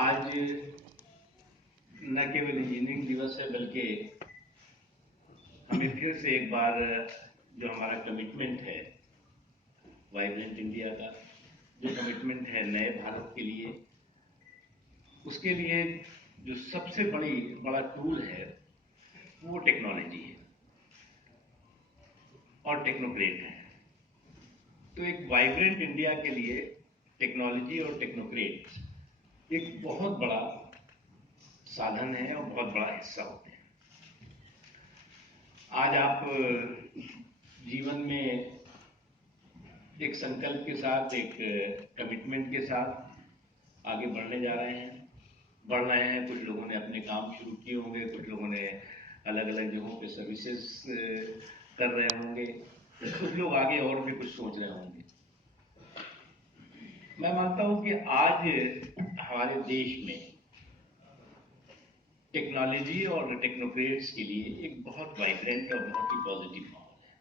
आज न केवल इंजीनियरिंग दिवस है बल्कि हमें फिर से एक बार जो हमारा कमिटमेंट है वाइब्रेंट इंडिया का, जो कमिटमेंट है नए भारत के लिए, उसके लिए जो सबसे बड़ा टूल है वो टेक्नोलॉजी है और टेक्नोक्रेट है। तो एक वाइब्रेंट इंडिया के लिए टेक्नोलॉजी और टेक्नोक्रेट एक बहुत बड़ा साधन है और बहुत बड़ा हिस्सा होते हैं। आज आप जीवन में एक संकल्प के साथ, एक कमिटमेंट के साथ आगे बढ़ने जा रहे हैं, बढ़ रहे हैं। कुछ लोगों ने अपने काम शुरू किए होंगे, कुछ लोगों ने अलग अलग जगहों पे सर्विसेज कर रहे होंगे, कुछ लोग आगे और भी कुछ सोच रहे होंगे। मैं मानता हूं कि आज हमारे देश में टेक्नोलॉजी और टेक्नोक्रेट्स के लिए एक बहुत वाइब्रेंट और बहुत ही पॉजिटिव माहौल है।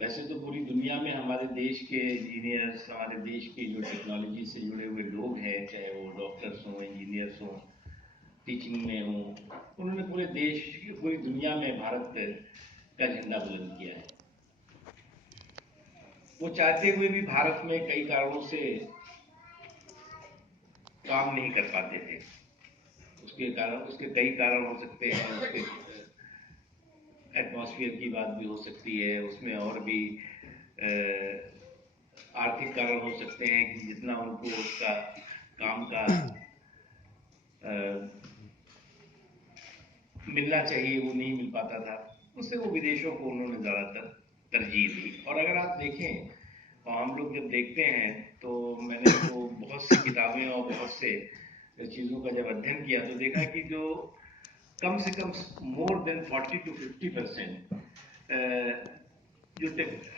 वैसे तो पूरी दुनिया में हमारे देश के इंजीनियर्स, हमारे देश के जो टेक्नोलॉजी से जुड़े हुए लोग हैं, चाहे वो डॉक्टर्स हों, इंजीनियर्स हों, टीचिंग में हों, उन्होंने पूरे देश, पूरी दुनिया में भारत का झंडा बुलंद किया है। वो चाहते हुए भी भारत में कई कारणों से काम नहीं कर पाते थे। उसके कई कारण हो सकते हैं। उसके एटमॉस्फेयर की बात भी हो सकती है, उसमें और भी आर्थिक कारण हो सकते हैं कि जितना उनको उसका काम का मिलना चाहिए वो नहीं मिल पाता था। उससे वो विदेशों को उन्होंने ज़्यादातर तरजीह दी। और अगर आप देखें और हम लोग जब देखते हैं तो मैंने तो बहुत सी किताबें और बहुत से चीज़ों का जब अध्ययन किया तो देखा कि जो कम से कम मोर देन 40 to 50% जो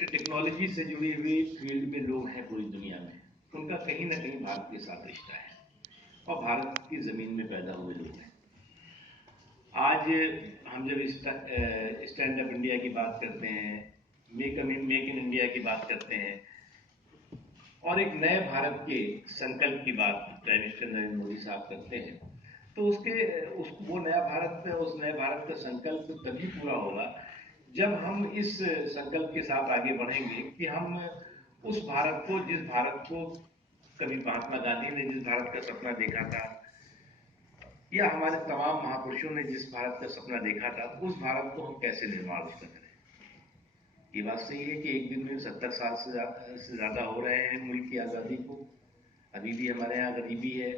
टेक्नोलॉजी से जुड़ी हुई फील्ड में लोग हैं पूरी दुनिया में, उनका कहीं ना कहीं भारत के साथ रिश्ता है और भारत की ज़मीन में पैदा हुए लोग हैं। आज हम जब स्टैंड अप इंडिया की बात करते हैं, मेक इन इंडिया की बात करते हैं और एक नए भारत के संकल्प की बात प्राइम मिनिस्टर नरेंद्र मोदी साहब करते हैं, तो वो नया भारत, उस नए भारत का संकल्प तभी पूरा होगा जब हम इस संकल्प के साथ आगे बढ़ेंगे कि हम उस भारत को, जिस भारत को कभी महात्मा गांधी ने जिस भारत का सपना देखा था या हमारे तमाम महापुरुषों ने जिस भारत का सपना देखा था, उस भारत को हम कैसे निर्माण उसका करें। ये बात सही है कि एक दिन में 70 साल से ज़्यादा हो रहे हैं मुल्क की आज़ादी को। अभी भी हमारे यहाँ गरीबी है,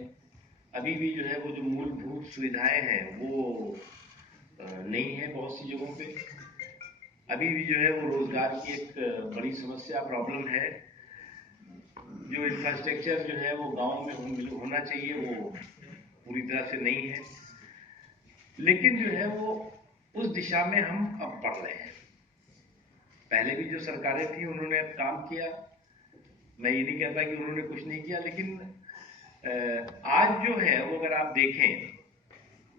अभी भी जो है वो जो मूलभूत सुविधाएं हैं वो नहीं है बहुत सी जगहों पे। अभी भी जो है वो रोजगार की एक बड़ी समस्या, प्रॉब्लम है। जो इंफ्रास्ट्रक्चर जो है वो गाँव में होना चाहिए वो पूरी तरह से नहीं है। लेकिन जो है वो उस दिशा में हम अब बढ़ रहे हैं। पहले भी जो सरकारें थी उन्होंने अब काम किया, मैं ये नहीं कहता कि उन्होंने कुछ नहीं किया, लेकिन आज जो है वो अगर आप देखें,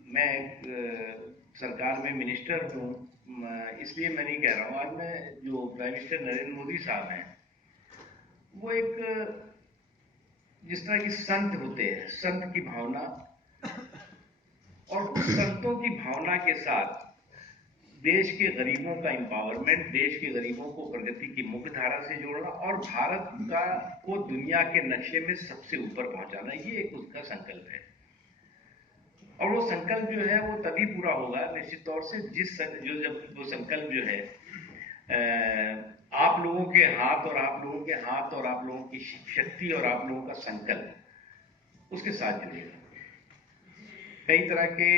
मैं सरकार में मिनिस्टर हूँ, इसलिए मैं नहीं कह रहा हूँ। आज मैं जो प्राइम मिनिस्टर नरेंद्र मोदी साहब हैं, वो एक जिस तरह की संत होते हैं, संत की भावना, और उस संतों की भावना के साथ देश के गरीबों का एम्पावरमेंट, देश के गरीबों को प्रगति की मुख्य धारा से जोड़ना और भारत को दुनिया के नक्शे में सबसे ऊपर पहुंचाना, ये एक उसका संकल्प है। और वो संकल्प जो है वो तभी पूरा होगा निश्चित तौर से जब वो संकल्प जो है आप लोगों के हाथ और आप लोगों के हाथ और आप लोगों की शक्ति और आप लोगों का संकल्प उसके साथ जुड़ेगा। कई तरह के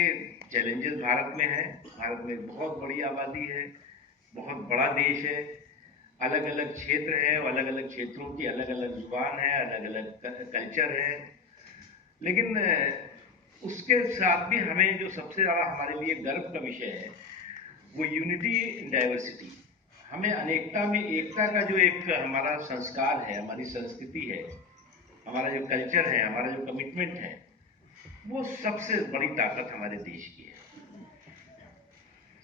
चैलेंजेस भारत में हैं। भारत में बहुत बड़ी आबादी है, बहुत बड़ा देश है, अलग अलग क्षेत्र है और अलग अलग क्षेत्रों की अलग अलग जुबान है, अलग अलग कल्चर है। लेकिन उसके साथ भी हमें जो सबसे ज़्यादा हमारे लिए गर्व का विषय है वो यूनिटी इन डाइवर्सिटी। हमें अनेकता में एकता का जो एक हमारा संस्कार है, हमारी संस्कृति है, हमारा जो कल्चर है, हमारा जो कमिटमेंट है, वो सबसे बड़ी ताकत हमारे देश की है।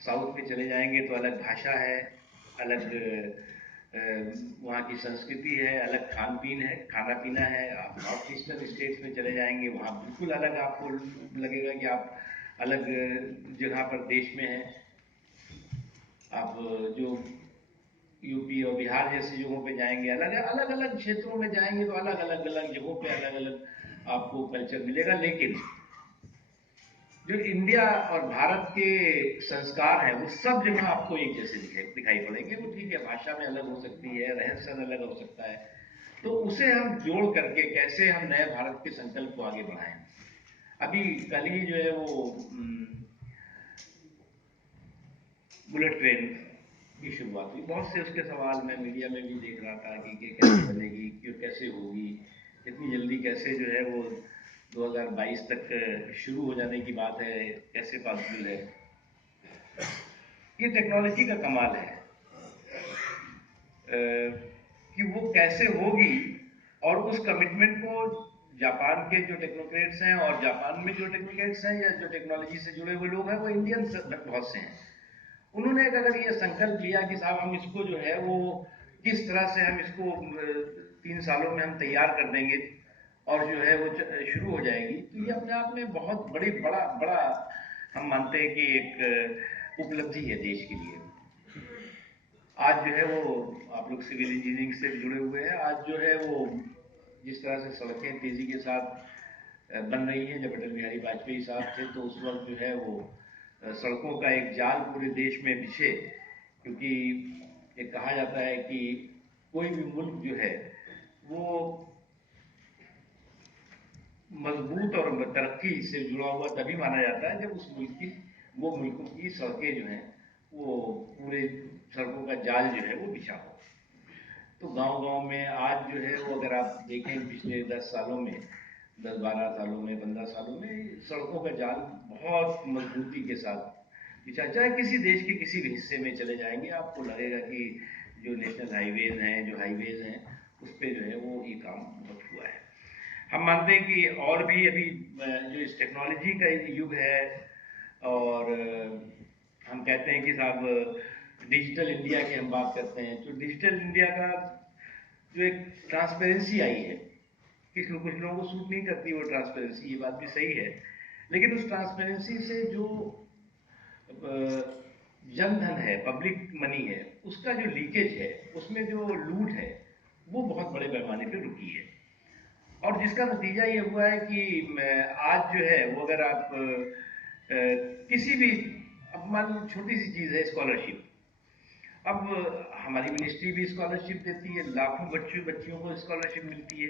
साउथ में चले जाएंगे तो अलग भाषा है, अलग वहाँ की संस्कृति है, अलग खान पीन है, खाना पीना है। आप नॉर्थ ईस्टर्न स्टेट्स में चले जाएंगे, वहाँ बिल्कुल अलग आपको लगेगा कि आप अलग जगह पर देश में हैं। आप जो यूपी और बिहार जैसी जगहों पे जाएंगे, अलग अलग अलग क्षेत्रों में जाएंगे तो अलग अलग अलग जगहों पे अलग अलग आपको कल्चर मिलेगा। लेकिन जो इंडिया और भारत के संस्कार हैं वो सब जगह आपको एक जैसे दिखाई पड़ेंगे। वो ठीक है, भाषा में अलग हो सकती है, रहन सहन अलग हो सकता है, तो उसे हम जोड़ करके कैसे हम नए भारत के संकल्प को आगे बढ़ाएं। अभी कल ही जो है वो बुलेट ट्रेन की शुरुआत हुई। बहुत से उसके सवाल मैं मीडिया में भी देख रहा था कि कैसे बनेगी, क्यों, कैसे होगी, इतनी जल्दी कैसे जो है वो 2022 तक शुरू हो जाने की बात है, कैसे पॉसिबल है। ये टेक्नोलॉजी का कमाल है कि वो कैसे होगी। और उस कमिटमेंट को जापान के जो टेक्नोक्रेट्स हैं, और जापान में जो टेक्नोक्रेट्स हैं या जो टेक्नोलॉजी से जुड़े हुए लोग हैं, वो इंडियन बहुत से हैं। उन्होंने अगर ये संकल्प लिया कि साहब हम इसको जो है वो किस तरह से हम इसको 3 सालों में हम तैयार कर देंगे और जो है वो शुरू हो जाएगी, तो ये अपने आप में बहुत बड़ा बड़ा हम मानते हैं कि एक उपलब्धि है देश के लिए। आज जो है वो आप लोग सिविल इंजीनियरिंग से जुड़े हुए हैं, आज जो है वो जिस तरह से सड़कें तेजी के साथ बन रही हैं, जब अटल बिहारी वाजपेयी साहब थे तो उस वक्त जो है वो सड़कों का एक जाल पूरे देश में बिछे। क्योंकि ये कहा जाता है कि कोई भी मुल्क जो है वो मजबूत और तरक्की से जुड़ा हुआ तभी माना जाता है जब उस मुल्क की, वो मुल्कों की सड़कें जो हैं वो पूरे सड़कों का जाल जो है वो बिछा हो। तो गांव गांव में आज जो है वो अगर आप देखें पिछले 10 सालों में, 10-12 सालों में, 15 सालों में सड़कों का जाल बहुत मजबूती के साथ बिछा। चाहे किसी देश के किसी भी हिस्से में चले जाएंगे, आपको लगेगा कि जो नेशनल हाईवेज हैं, जो हाईवेज हैं, उस पर जो है वो ये काम बहुत हुआ है। हम मानते हैं कि और भी अभी जो इस टेक्नोलॉजी का युग है, और हम कहते हैं कि साहब डिजिटल इंडिया की हम बात करते हैं, तो डिजिटल इंडिया का जो एक ट्रांसपेरेंसी आई है, कुछ लोगों को सूट नहीं करती वो ट्रांसपेरेंसी, ये बात भी सही है। लेकिन उस ट्रांसपेरेंसी से जो जन धन है, पब्लिक मनी है, उसका जो लीकेज है, उसमें जो लूट है, वो बहुत बड़े पैमाने पे रुकी है। और जिसका नतीजा ये हुआ है कि आज जो है वो अगर आप किसी भी, अब मान छोटी सी चीज है स्कॉलरशिप, अब हमारी मिनिस्ट्री भी स्कॉलरशिप देती है, लाखों बच्चियों को स्कॉलरशिप मिलती है।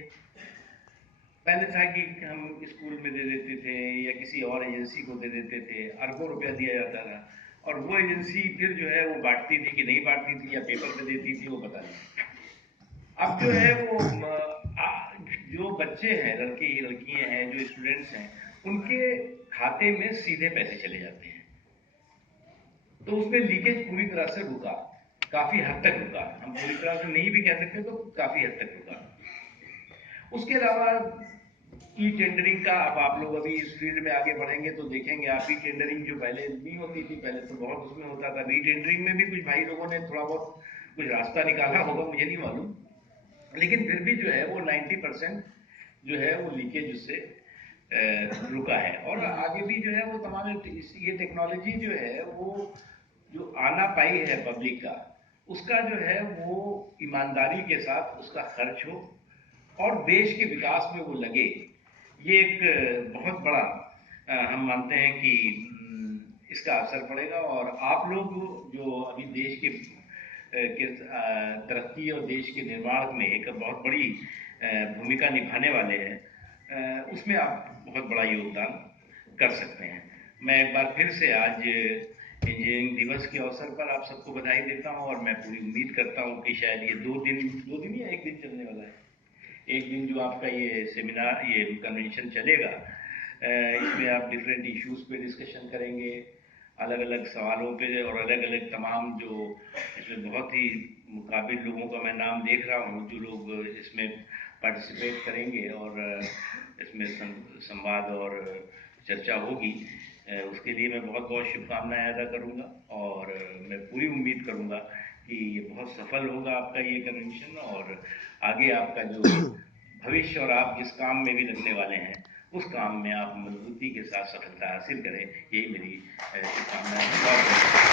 पहले था कि हम स्कूल में दे देते थे या किसी और एजेंसी को दे देते थे, अरबों रुपया दिया जाता था, और वो एजेंसी फिर जो है वो बांटती थी कि नहीं बांटती थी या पेपर पे देती थी, वो पता नहीं। अब जो है वो जो बच्चे हैं, लड़कियां हैं, जो स्टूडेंट्स हैं, उनके खाते में सीधे पैसे चले जाते हैं। तो उसमें लीकेज पूरी तरह से रुका, काफी हद तक रुका। हम पूरी तरह से नहीं भी कह सकते, तो काफी हद तक रुका। उसके अलावा ई टेंडरिंग का, अब आप लोग अभी इस फील्ड में आगे बढ़ेंगे तो देखेंगे आप, ई टेंडरिंग जो पहले नहीं होती थी, पहले तो बहुत उसमें होता था। ई टेंडरिंग में भी कुछ भाई लोगों ने थोड़ा बहुत कुछ रास्ता निकाला होगा, मुझे नहीं मालूम, लेकिन फिर भी जो है वो 90% जो है वो लीकेज उससे रुका है। और आगे भी जो है वो तमाम ये टेक्नोलॉजी जो है वो जो आना पाई है पब्लिक का, उसका जो है वो ईमानदारी के साथ उसका खर्च हो और देश के विकास में वो लगे। ये एक बहुत बड़ा हम मानते हैं कि इसका असर पड़ेगा। और आप लोग जो अभी देश के तरक्की और देश के निर्माण में एक बहुत बड़ी भूमिका निभाने वाले हैं, उसमें आप बहुत बड़ा योगदान कर सकते हैं। मैं एक बार फिर से आज इंजीनियरिंग दिवस के अवसर पर आप सबको बधाई देता हूं, और मैं पूरी उम्मीद करता हूं कि शायद ये 2 दिन या 1 दिन चलने वाला है, एक दिन जो आपका ये सेमिनार, ये कन्वेंशन चलेगा, इसमें आप डिफरेंट इश्यूज पे डिस्कशन करेंगे, अलग अलग सवालों पे, और अलग अलग तमाम जो इसमें बहुत ही मुकाबिल लोगों का मैं नाम देख रहा हूँ जो लोग इसमें पार्टिसिपेट करेंगे, और इसमें संवाद और चर्चा होगी। उसके लिए मैं बहुत बहुत शुभकामनाएं अदा करूंगा, और मैं पूरी उम्मीद करूंगा कि ये बहुत सफल होगा आपका ये कन्वेंशन, और आगे आपका जो भविष्य और आप जिस काम में भी लगने वाले हैं उस काम में आप मजबूती के साथ सफलता हासिल करें, यही मेरी शुभकामनाएं हैं। बहुत बहुत